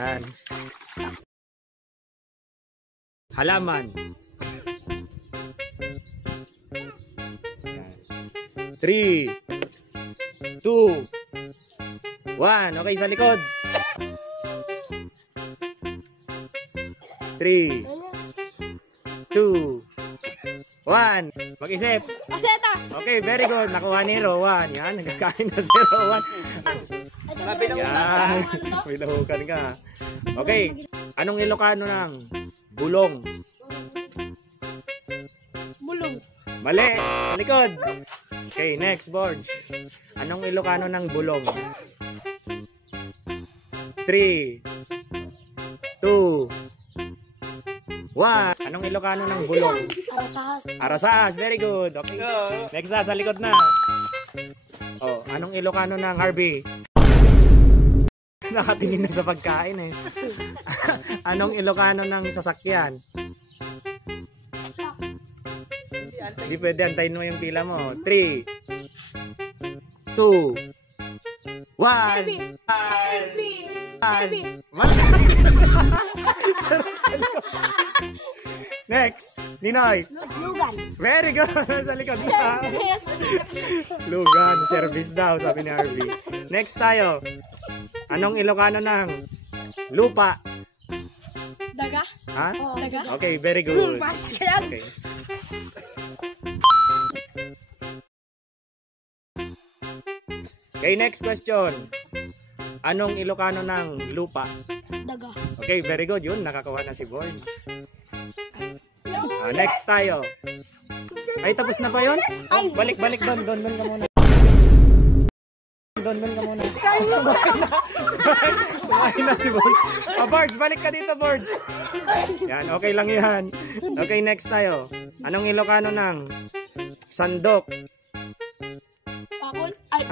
Yan. Halaman. Yan. 3, 2, 1. Okay, sa likod. 3, 2, 1. Mag-isip. Asetas. Okay, very good. Nakuha ni Rowan. Yan, nagkakain na si Rowan. Yan, may lahukan ka. Okay, anong Ilocano ng bulong? Bulong. Mali, sa likod. Okay, next board. Anong Ilocano ng bulong? 3, 2, 1. Anong Ilocano ng bulong? Arasahas. Arasahas, very good. Okay. Next na, sa likod na. Oh, anong Ilocano ng Harvey? Nakatingin na sa pagkain eh. Anong Ilocano ng sasakyan? Hindi pwede, antayin mo yung pila mo. 3, 2, 1. Service. Next, Ninoy. Lugan. Very good. Sa likod na. Lugan, service daw, sabi ni Harvey. Next tayo. Anong Ilocano ng lupa? Daga. Ha? Daga. Okay, very good. Okay. Okay, next question. Anong Ilocano ng lupa? Daga. Okay, very good. Yun, nakakuha na si Boy. Next tayo. Ay, tapos na ba yun? Oh, balik doon ka muna. Doon ka muna. Kumain na si Boy. Bards, balik ka dito, Bards. Yan, okay lang yan. Okay, next tayo. Anong Ilocano ng sandok? Pakol. Ay.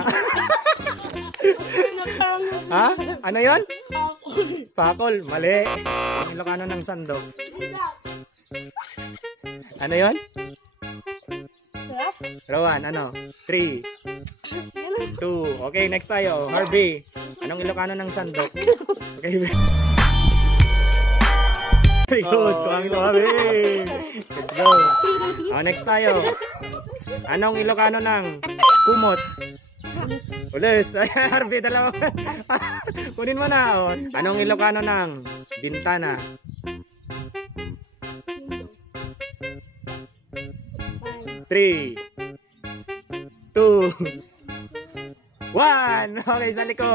Ha? Ano yon? Pakol. Pakol, mali. Ang Ilocano ng sandok. Ano yon? Rowan, ano? 3, 2. Okay, next tayo. Harvey, anong Ilocano ng sandok? Okay. Very good. Tuwang Harvey. Let's go. Next tayo. Anong Ilocano ng kumot? Ulis. Ay, Harvey, dalawa. Kunin mo na. Anong Ilocano ng bintana? 3, 2, 1. Okay, sa likod.